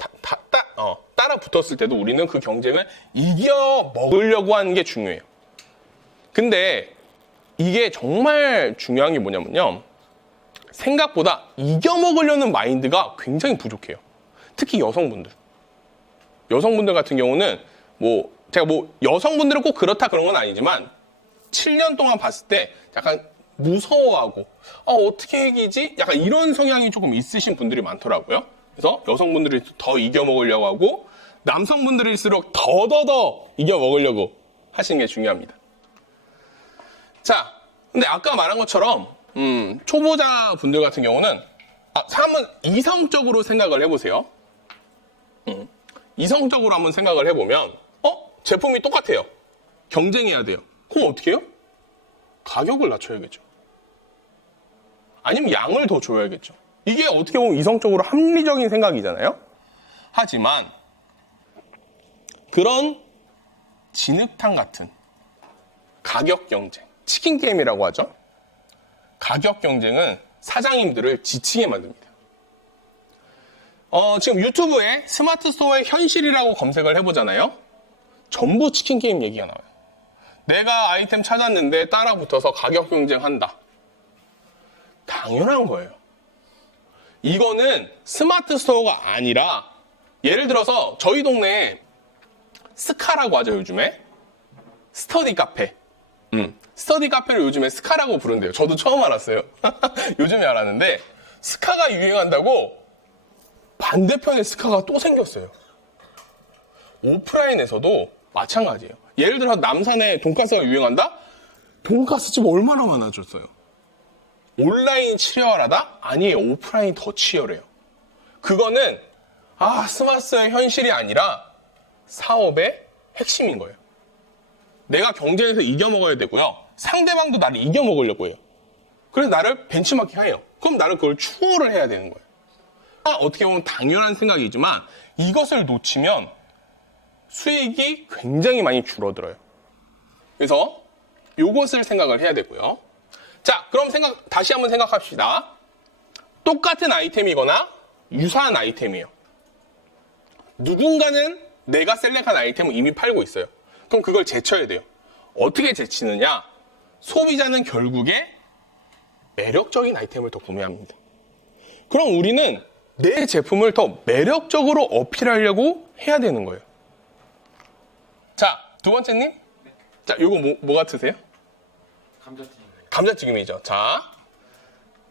따라 붙었을 때도 우리는 그 경쟁을 이겨 먹으려고 하는 게 중요해요. 근데 이게 정말 중요한 게 뭐냐면요. 생각보다 이겨 먹으려는 마인드가 굉장히 부족해요. 특히 여성분들. 여성분들 같은 경우는 제가 여성분들은 꼭 그렇다 그런 건 아니지만 7년 동안 봤을 때 약간 무서워하고 어떻게 이기지? 약간 이런 성향이 조금 있으신 분들이 많더라고요. 그래서 여성분들이 더 이겨 먹으려고 하고 남성분들일수록 더더더 이겨 먹으려고 하시는 게 중요합니다. 자, 근데 아까 말한 것처럼 초보자 분들 같은 경우는 한번 이성적으로 생각을 해보세요. 이성적으로 한번 생각을 해보면 제품이 똑같아요. 경쟁해야 돼요. 그럼 어떻게 해요? 가격을 낮춰야겠죠. 아니면 양을 더 줘야겠죠. 이게 어떻게 보면 이성적으로 합리적인 생각이잖아요. 하지만 그런 진흙탕 같은 가격 경쟁, 치킨 게임이라고 하죠. 가격 경쟁은 사장님들을 지치게 만듭니다. 지금 유튜브에 스마트 스토어의 현실이라고 검색을 해보잖아요. 전부 치킨 게임 얘기가 나와요. 내가 아이템 찾았는데 따라 붙어서 가격 경쟁한다. 당연한 거예요. 이거는 스마트 스토어가 아니라 예를 들어서 저희 동네에 스카라고 하죠, 요즘에. 스터디 카페. 스터디 카페를 요즘에 스카라고 부른대요. 저도 처음 알았어요. 요즘에 알았는데 스카가 유행한다고 반대편에 스카가 또 생겼어요. 오프라인에서도 마찬가지예요. 예를 들어 남산에 돈가스가 유행한다? 돈가스집 얼마나 많아졌어요. 온라인 치열하다? 아니에요. 오프라인이 더 치열해요. 그거는 스마트의 현실이 아니라 사업의 핵심인 거예요. 내가 경쟁에서 이겨먹어야 되고요. 상대방도 나를 이겨먹으려고 해요. 그래서 나를 벤치마킹해요. 그럼 나는 그걸 추월을 해야 되는 거예요. 어떻게 보면 당연한 생각이지만 이것을 놓치면 수익이 굉장히 많이 줄어들어요. 그래서 이것을 생각을 해야 되고요. 자, 그럼 다시 한번 생각합시다. 똑같은 아이템이거나 유사한 아이템이에요. 누군가는 내가 셀렉한 아이템을 이미 팔고 있어요. 그럼 그걸 제쳐야 돼요. 어떻게 제치느냐? 소비자는 결국에 매력적인 아이템을 더 구매합니다. 그럼 우리는 내 제품을 더 매력적으로 어필하려고 해야 되는 거예요. 자, 두 번째님. 자, 요거 뭐 같으세요? 감자튀김. 감자튀김이죠. 자,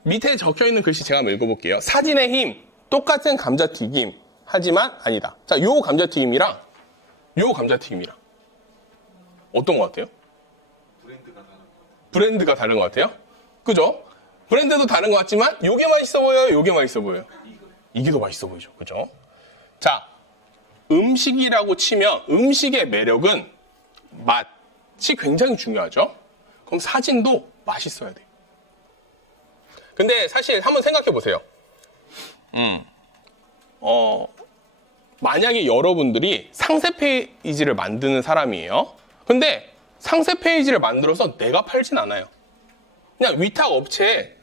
밑에 적혀있는 글씨 제가 한번 읽어볼게요. 사진의 힘, 똑같은 감자튀김, 하지만 아니다. 자, 요 감자튀김이랑 요 감자튀김이랑 어떤 것 같아요? 브랜드가 다른 것 같아요? 그죠? 브랜드도 다른 것 같지만 요게 맛있어 보여요? 요게 맛있어 보여요? 이게 더 맛있어 보이죠? 그죠? 자, 음식이라고 치면 음식의 매력은 맛이 굉장히 중요하죠? 그럼 사진도 맛있어야 돼요. 근데 사실 한번 생각해 보세요. 만약에 여러분들이 상세 페이지를 만드는 사람이에요. 근데 상세 페이지를 만들어서 내가 팔진 않아요. 그냥 위탁 업체에,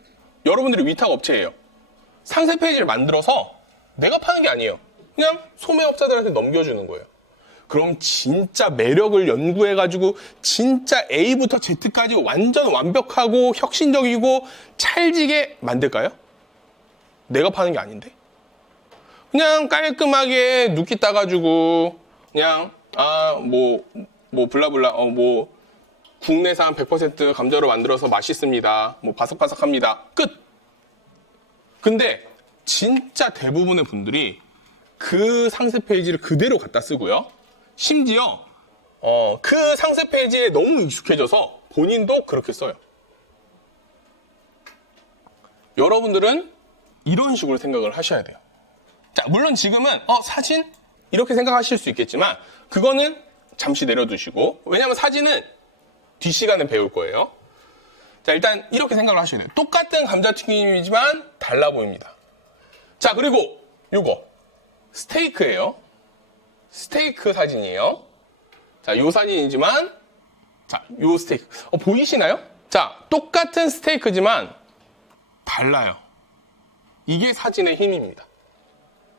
여러분들이 위탁 업체예요. 상세 페이지를 만들어서 내가 파는 게 아니에요. 그냥 소매업자들한테 넘겨주는 거예요. 그럼 진짜 매력을 연구해가지고 진짜 A부터 Z까지 완전 완벽하고 혁신적이고 찰지게 만들까요? 내가 파는 게 아닌데. 그냥 깔끔하게 눕기 따가지고 그냥 블라블라 국내산 100% 감자로 만들어서 맛있습니다. 바삭바삭합니다. 끝. 근데 진짜 대부분의 분들이 그 상세 페이지를 그대로 갖다 쓰고요. 심지어 그 상세 페이지에 너무 익숙해져서 본인도 그렇게 써요. 여러분들은 이런 식으로 생각을 하셔야 돼요. 자, 물론 지금은 사진? 이렇게 생각하실 수 있겠지만 그거는 잠시 내려두시고, 왜냐하면 사진은 뒷시간에 배울 거예요. 자, 일단 이렇게 생각을 하셔야 돼요. 똑같은 감자튀김이지만 달라 보입니다. 자, 그리고 요거 스테이크예요. 스테이크 사진이에요. 자, 요 사진이지만 자, 요 스테이크 보이시나요? 자, 똑같은 스테이크지만 달라요. 이게 사진의 힘입니다.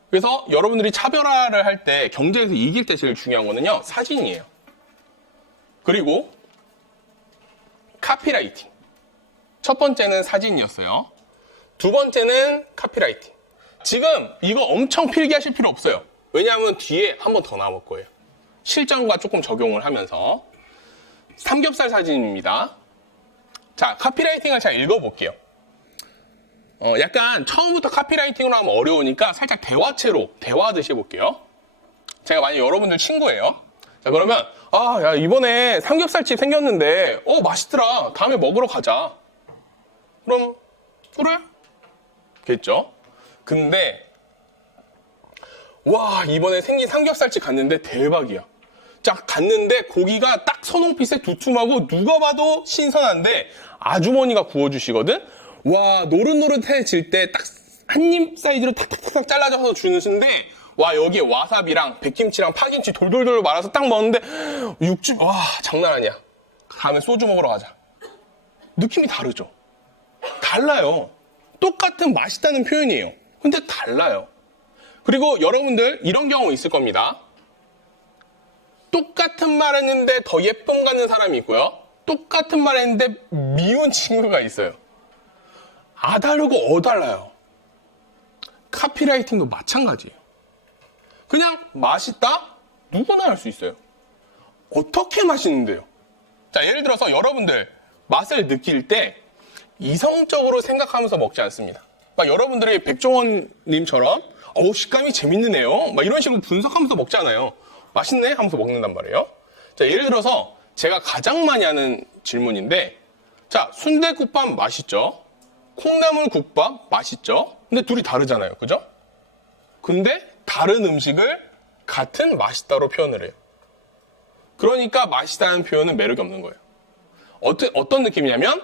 그래서 여러분들이 차별화를 할 때, 경쟁에서 이길 때 제일 중요한 거는요, 사진이에요. 그리고 카피라이팅. 첫 번째는 사진이었어요. 두 번째는 카피라이팅. 지금 이거 엄청 필기하실 필요 없어요. 왜냐하면 뒤에 한 번 더 나올 거예요. 실전과 조금 적용을 하면서. 삼겹살 사진입니다. 자, 카피라이팅을 잘 읽어볼게요. 약간 처음부터 카피라이팅으로 하면 어려우니까 살짝 대화체로 대화하듯이 해볼게요. 제가 만약 여러분들 친구예요. 자, 그러면 야, 이번에 삼겹살집 생겼는데 맛있더라. 다음에 먹으러 가자. 그럼 그래? 겠죠? 근데 와, 이번에 생긴 삼겹살집 갔는데 대박이야. 자, 갔는데 고기가 딱 선홍빛에 두툼하고 누가 봐도 신선한데 아주머니가 구워주시거든? 와, 노릇노릇해질 때 딱 한 입 사이즈로 탁탁탁 잘라져서 주는데, 와, 여기에 와사비랑 백김치랑 파김치 돌돌돌 말아서 딱 먹는데 육즙, 와, 장난 아니야. 다음에 소주 먹으러 가자. 느낌이 다르죠? 달라요. 똑같은 맛있다는 표현이에요. 근데 달라요. 그리고 여러분들 이런 경우 있을 겁니다. 똑같은 말 했는데 더 예쁨 가는 사람이 있고요. 똑같은 말 했는데 미운 친구가 있어요. 다르고 달라요. 카피라이팅도 마찬가지예요. 그냥 맛있다? 누구나 할 수 있어요. 어떻게 맛있는데요? 자, 예를 들어서 여러분들 맛을 느낄 때 이성적으로 생각하면서 먹지 않습니다. 막 여러분들이 백종원님처럼 식감이 재밌네요. 막 이런 식으로 분석하면서 먹잖아요. 맛있네? 하면서 먹는단 말이에요. 자, 예를 들어서 제가 가장 많이 하는 질문인데, 자, 순대국밥 맛있죠? 콩나물국밥 맛있죠? 근데 둘이 다르잖아요. 그죠? 근데 다른 음식을 같은 맛있다로 표현을 해요. 그러니까 맛있다는 표현은 매력이 없는 거예요. 어떤 느낌이냐면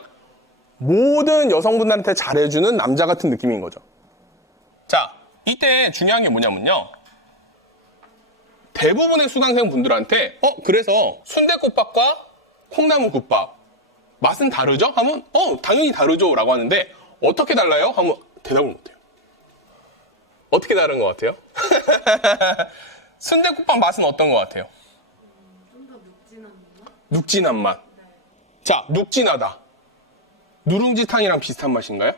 모든 여성분들한테 잘해주는 남자 같은 느낌인 거죠. 자, 이때 중요한 게 뭐냐면요. 대부분의 수강생 분들한테 그래서 순대국밥과 콩나물국밥 맛은 다르죠? 하면 당연히 다르죠 라고 하는데 어떻게 달라요? 하면 대답을 못해요. 어떻게 다른 것 같아요? 순대국밥 맛은 어떤 것 같아요? 좀 더 눅진한 맛? 눅진한 맛. 네. 자, 눅진하다. 누룽지탕이랑 비슷한 맛인가요?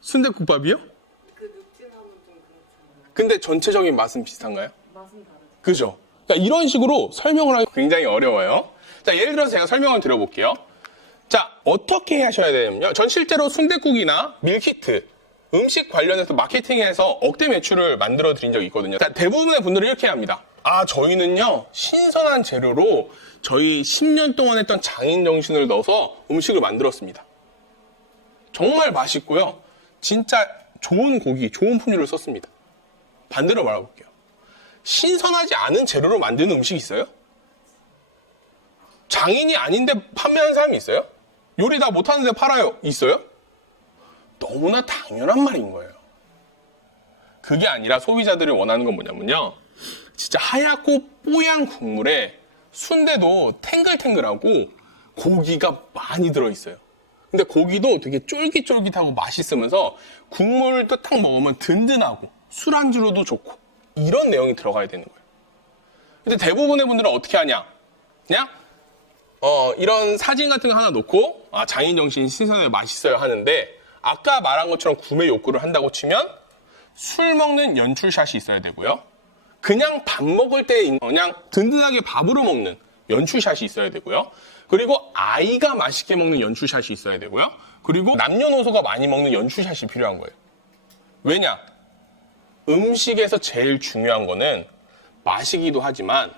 순대국밥이요? 그 눅진함은 좀 그렇잖아요. 근데 전체적인 맛은 비슷한가요? 맛은 다르죠. 그죠? 그러니까 이런 식으로 설명을 하기 굉장히 어려워요. 자, 예를 들어서 제가 설명을 드려볼게요. 자, 어떻게 하셔야 되냐면요. 전 실제로 순댓국이나 밀키트, 음식 관련해서 마케팅해서 억대 매출을 만들어 드린 적이 있거든요. 자, 대부분의 분들은 이렇게 합니다. 저희는요, 신선한 재료로 저희 10년 동안 했던 장인 정신을 넣어서 음식을 만들었습니다. 정말 맛있고요. 진짜 좋은 고기, 좋은 품질을 썼습니다. 반대로 말해볼게요. 신선하지 않은 재료로 만드는 음식이 있어요? 장인이 아닌데 판매하는 사람이 있어요? 요리 다 못하는데 팔아요? 있어요? 너무나 당연한 말인 거예요. 그게 아니라 소비자들이 원하는 건 뭐냐면요. 진짜 하얗고 뽀얀 국물에 순대도 탱글탱글하고 고기가 많이 들어있어요. 근데 고기도 되게 쫄깃쫄깃하고 맛있으면서 국물도 딱 먹으면 든든하고 술안주로도 좋고 이런 내용이 들어가야 되는 거예요. 근데 대부분의 분들은 어떻게 하냐? 그냥 이런 사진 같은 거 하나 놓고 장인 정신 신선하게 맛있어요 하는데 아까 말한 것처럼 구매 욕구를 한다고 치면 술 먹는 연출샷이 있어야 되고요. 그냥 밥 먹을 때 그냥 든든하게 밥으로 먹는 연출샷이 있어야 되고요. 그리고 아이가 맛있게 먹는 연출샷이 있어야 되고요. 그리고 남녀노소가 많이 먹는 연출샷이 필요한 거예요. 왜냐? 음식에서 제일 중요한 거는 맛이기도 하지만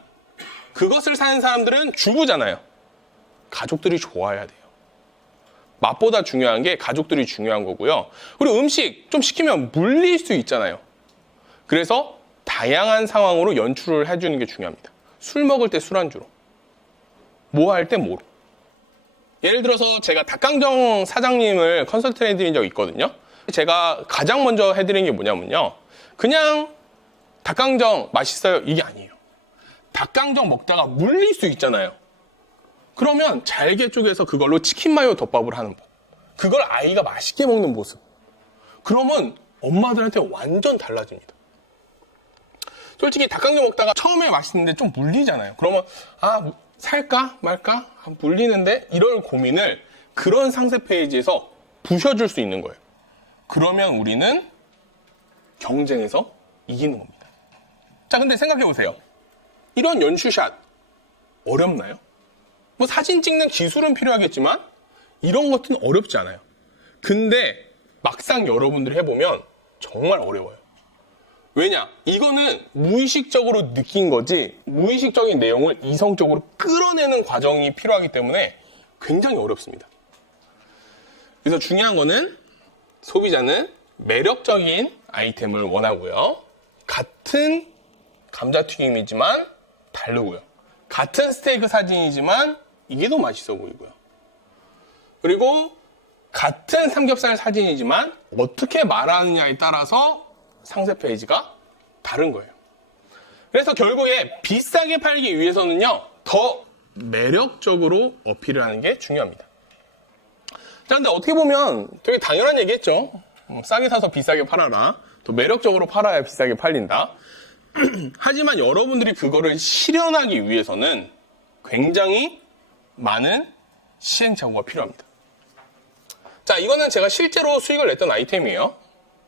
그것을 사는 사람들은 주부잖아요. 가족들이 좋아야 돼요. 맛보다 중요한 게 가족들이 중요한 거고요. 그리고 음식 좀 시키면 물릴 수 있잖아요. 그래서 다양한 상황으로 연출을 해주는 게 중요합니다. 술 먹을 때 술안주로, 뭐 할 때 뭐로. 예를 들어서 제가 닭강정 사장님을 컨설팅 해드린 적이 있거든요. 제가 가장 먼저 해드린 게 뭐냐면요, 그냥 닭강정 맛있어요 이게 아니에요. 닭강정 먹다가 물릴 수 있잖아요. 그러면 잘게 쪼개서 그걸로 치킨 마요 덮밥을 하는 법, 그걸 아이가 맛있게 먹는 모습, 그러면 엄마들한테 완전 달라집니다. 솔직히 닭강정 먹다가 처음에 맛있는데 좀 물리잖아요. 그러면 살까 말까 물리는데, 이런 고민을 그런 상세 페이지에서 부셔줄 수 있는 거예요. 그러면 우리는 경쟁에서 이기는 겁니다. 자, 근데 생각해 보세요. 이런 연출샷 어렵나요? 뭐 사진 찍는 기술은 필요하겠지만 이런 것들은 어렵지 않아요. 근데 막상 여러분들이 해보면 정말 어려워요. 왜냐? 이거는 무의식적으로 느낀 거지 무의식적인 내용을 이성적으로 끌어내는 과정이 필요하기 때문에 굉장히 어렵습니다. 그래서 중요한 거는 소비자는 매력적인 아이템을 원하고요. 같은 감자튀김이지만 다르고요. 같은 스테이크 사진이지만 이게 더 맛있어 보이고요. 그리고 같은 삼겹살 사진이지만 어떻게 말하느냐에 따라서 상세 페이지가 다른 거예요. 그래서 결국에 비싸게 팔기 위해서는요, 더 매력적으로 어필을 하는 게 중요합니다. 자, 근데 어떻게 보면 되게 당연한 얘기겠죠. 싸게 사서 비싸게 팔아라. 더 매력적으로 팔아야 비싸게 팔린다. 하지만 여러분들이 그거를 실현하기 위해서는 굉장히 많은 시행착오가 필요합니다. 자, 이거는 제가 실제로 수익을 냈던 아이템이에요.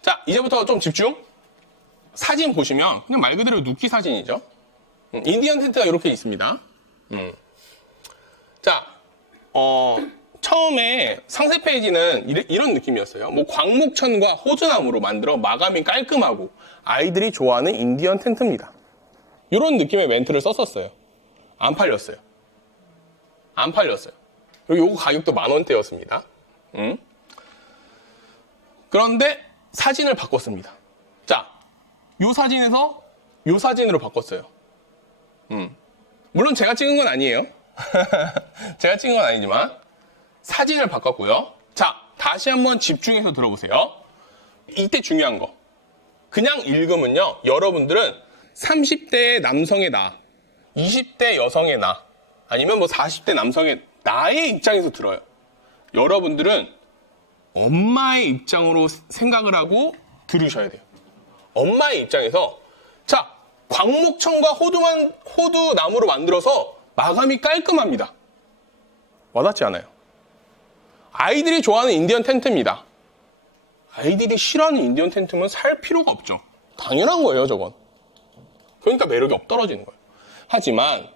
자, 이제부터 좀 집중. 사진 보시면 그냥 말 그대로 눕기 사진이죠. 인디언 텐트가 이렇게 있습니다. 자, 처음에 상세 페이지는 이런 느낌이었어요. 뭐 광목천과 호주나무로 만들어 마감이 깔끔하고 아이들이 좋아하는 인디언 텐트입니다. 이런 느낌의 멘트를 썼었어요. 안 팔렸어요. 안 팔렸어요. 그리고 요거 가격도 10,000원대였습니다. 그런데 사진을 바꿨습니다. 자, 요 사진에서 요 사진으로 바꿨어요. 물론 제가 찍은 건 아니에요. 제가 찍은 건 아니지만 사진을 바꿨고요. 자, 다시 한번 집중해서 들어보세요. 이때 중요한 거. 그냥 읽으면요, 여러분들은 30대 남성의 나, 20대 여성의 나, 아니면 뭐 40대 남성의 나의 입장에서 들어요. 여러분들은 엄마의 입장으로 생각을 하고 들으셔야 돼요. 엄마의 입장에서, 자, 광목천과 호두나무로 만들어서 마감이 깔끔합니다. 와닿지 않아요? 아이들이 좋아하는 인디언 텐트입니다. 아이들이 싫어하는 인디언 텐트면 살 필요가 없죠. 당연한 거예요, 저건. 그러니까 매력이 떨어지는 거예요. 하지만,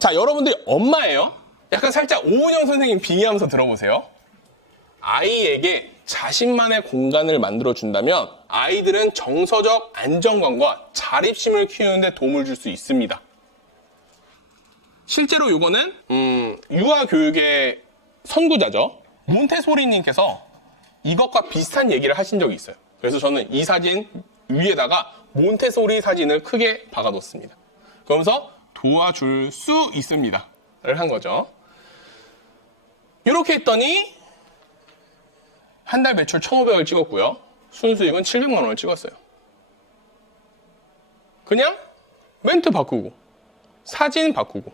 자, 여러분들이 엄마예요. 약간 살짝 오은영 선생님 빙의하면서 들어보세요. 아이에게 자신만의 공간을 만들어준다면 아이들은 정서적 안정감과 자립심을 키우는데 도움을 줄 수 있습니다. 실제로 이거는 유아교육의 선구자죠. 몬테소리님께서 이것과 비슷한 얘기를 하신 적이 있어요. 그래서 저는 이 사진 위에다가 몬테소리 사진을 크게 박아뒀습니다. 그러면서 도와줄 수 있습니다 를 한 거죠. 이렇게 했더니 한 달 매출 1,500을 찍었고요. 순수익은 700만 원을 찍었어요. 그냥 멘트 바꾸고 사진 바꾸고.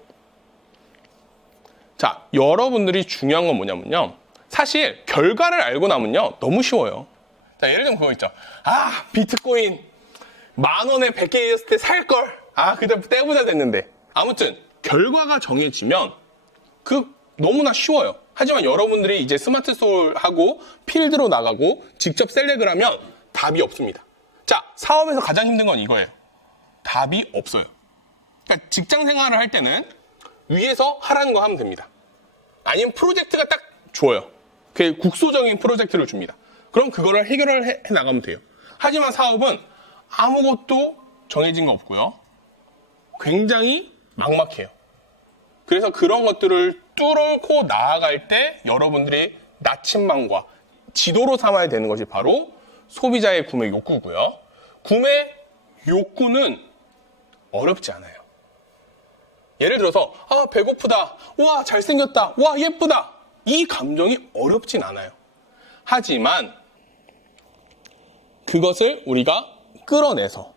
자, 여러분들이 중요한 건 뭐냐면요, 사실 결과를 알고 나면요 너무 쉬워요. 자, 예를 들면 그거 있죠. 비트코인 10,000원에 100개였을 때 살걸. 그때 때부자 됐는데. 아무튼 결과가 정해지면 너무나 쉬워요. 하지만 여러분들이 이제 스마트 소울하고 필드로 나가고 직접 셀렉을 하면 답이 없습니다. 자, 사업에서 가장 힘든 건 이거예요. 답이 없어요. 그러니까 직장 생활을 할 때는 위에서 하라는 거 하면 됩니다. 아니면 프로젝트가 딱 줘요. 그 국소적인 프로젝트를 줍니다. 그럼 그거를 해결을 해 나가면 돼요. 하지만 사업은 아무것도 정해진 거 없고요. 굉장히 막막해요. 그래서 그런 것들을 뚫고 나아갈 때 여러분들이 나침반과 지도로 삼아야 되는 것이 바로 소비자의 구매 욕구고요. 구매 욕구는 어렵지 않아요. 예를 들어서 배고프다, 와 잘생겼다, 와 예쁘다, 이 감정이 어렵진 않아요. 하지만 그것을 우리가 끌어내서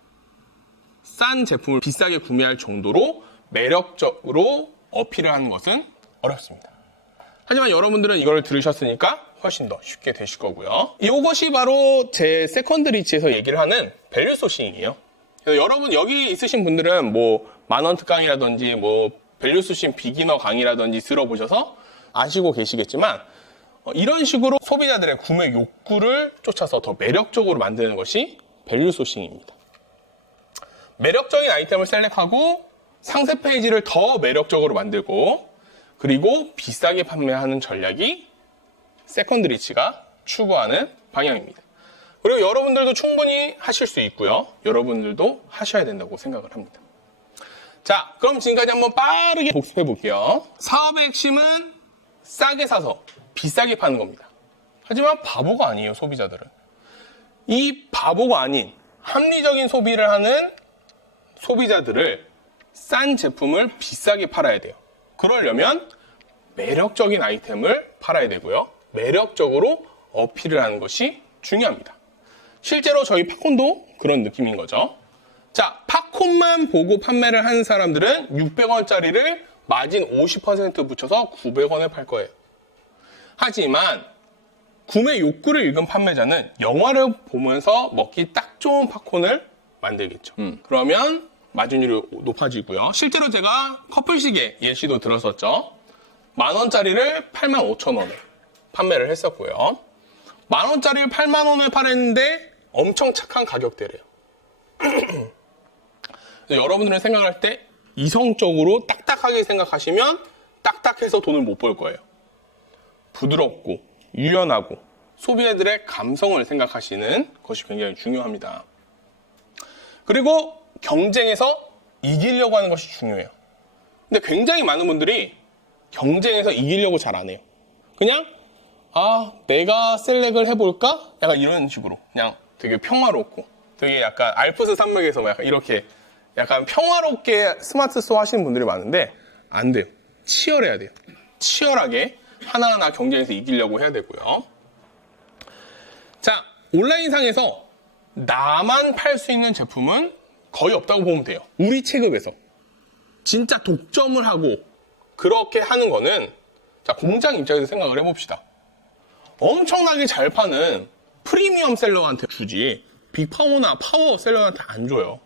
싼 제품을 비싸게 구매할 정도로 매력적으로 어필을 하는 것은 어렵습니다. 하지만 여러분들은 이걸 들으셨으니까 훨씬 더 쉽게 되실 거고요. 이것이 바로 제 세컨드 리치에서 얘기를 하는 밸류 소싱이에요. 그래서 여러분 여기 있으신 분들은 뭐 만원 특강이라든지 뭐 밸류 소싱 비기너 강의라든지 들어보셔서 아시고 계시겠지만 이런 식으로 소비자들의 구매 욕구를 쫓아서 더 매력적으로 만드는 것이 밸류 소싱입니다. 매력적인 아이템을 셀렉하고 상세 페이지를 더 매력적으로 만들고 그리고 비싸게 판매하는 전략이 세컨드 리치가 추구하는 방향입니다. 그리고 여러분들도 충분히 하실 수 있고요. 여러분들도 하셔야 된다고 생각을 합니다. 자, 그럼 지금까지 한번 빠르게 복습해 볼게요. 사업의 핵심은 싸게 사서 비싸게 파는 겁니다. 하지만 바보가 아니에요, 소비자들은. 이 바보가 아닌 합리적인 소비를 하는 소비자들을 싼 제품을 비싸게 팔아야 돼요. 그러려면 매력적인 아이템을 팔아야 되고요. 매력적으로 어필을 하는 것이 중요합니다. 실제로 저희 팝콘도 그런 느낌인 거죠. 자, 팝콘만 보고 판매를 하는 사람들은 600원짜리를 마진 50% 붙여서 900원에 팔 거예요. 하지만 구매 욕구를 읽은 판매자는 영화를 보면서 먹기 딱 좋은 팝콘을 만들겠죠. 그러면 마진율이 높아지고요. 실제로 제가 커플시계 예시도 들었었죠. 만원짜리를 85,000원에 판매를 했었고요. 만원짜리를 8만원에 팔았는데 엄청 착한 가격대래요. 여러분들은 생각할 때 이성적으로 딱딱하게 생각하시면 딱딱해서 돈을 못 벌 거예요. 부드럽고 유연하고 소비자들의 감성을 생각하시는 것이 굉장히 중요합니다. 그리고 경쟁에서 이기려고 하는 것이 중요해요. 근데 굉장히 많은 분들이 경쟁에서 이기려고 잘 안 해요. 그냥 내가 셀렉을 해볼까? 약간 이런 식으로 그냥 되게 평화롭고 되게 약간 알프스 산맥에서 약간 이렇게 약간 평화롭게 스마트 스토어 하시는 분들이 많은데 안 돼요. 치열해야 돼요. 치열하게 하나하나 경쟁에서 이기려고 해야 되고요. 자, 온라인상에서 나만 팔 수 있는 제품은 거의 없다고 보면 돼요. 우리 체급에서. 진짜 독점을 하고 그렇게 하는 거는 자, 공장 입장에서 생각을 해봅시다. 엄청나게 잘 파는 프리미엄 셀러한테 주지 빅파워나 파워 셀러한테 안 줘요.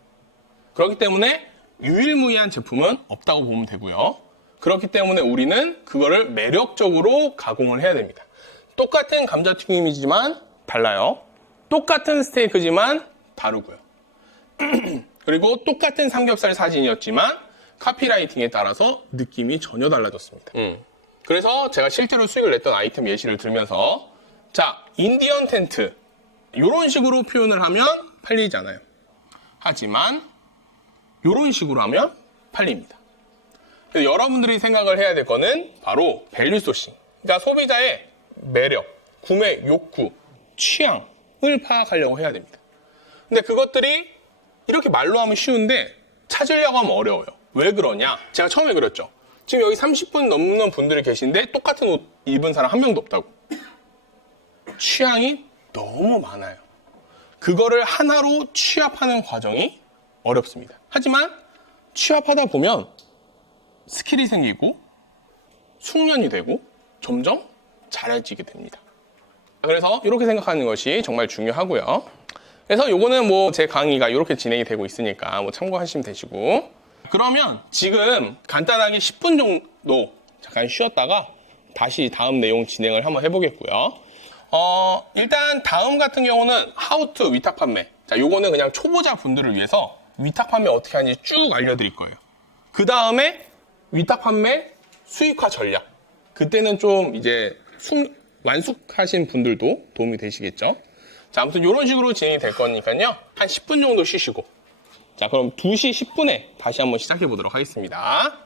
그렇기 때문에 유일무이한 제품은 없다고 보면 되고요. 그렇기 때문에 우리는 그거를 매력적으로 가공을 해야 됩니다. 똑같은 감자튀김이지만 달라요. 똑같은 스테이크지만 다르고요. 그리고 똑같은 삼겹살 사진이었지만 카피라이팅에 따라서 느낌이 전혀 달라졌습니다. 그래서 제가 실제로 수익을 냈던 아이템 예시를 들면서 자, 인디언 텐트 이런 식으로 표현을 하면 팔리지 않아요. 하지만 이런 식으로 하면 팔립니다. 그래서 여러분들이 생각을 해야 될 거는 바로 밸류 소싱. 그러니까 소비자의 매력, 구매 욕구, 취향을 파악하려고 해야 됩니다. 근데 그것들이 이렇게 말로 하면 쉬운데 찾으려고 하면 어려워요. 왜 그러냐? 제가 처음에 그랬죠. 지금 여기 30분 넘는 분들이 계신데 똑같은 옷 입은 사람 한 명도 없다고. 취향이 너무 많아요. 그거를 하나로 취합하는 과정이 어렵습니다. 하지만 취합하다 보면 스킬이 생기고 숙련이 되고 점점 잘해지게 됩니다. 그래서 이렇게 생각하는 것이 정말 중요하고요. 그래서 요거는 뭐 제 강의가 이렇게 진행이 되고 있으니까 뭐 참고하시면 되시고 그러면 지금 간단하게 10분 정도 잠깐 쉬었다가 다시 다음 내용 진행을 한번 해보겠고요. 일단 다음 같은 경우는 How to 위탁 판매. 자, 요거는 그냥 초보자 분들을 위해서 위탁 판매 어떻게 하는지 쭉 알려드릴 거예요. 그 다음에 위탁 판매 수익화 전략. 그때는 좀 이제 완숙하신 분들도 도움이 되시겠죠. 자, 아무튼 이런 식으로 진행이 될 거니까요. 한 10분 정도 쉬시고. 자, 그럼 2시 10분에 다시 한번 시작해 보도록 하겠습니다.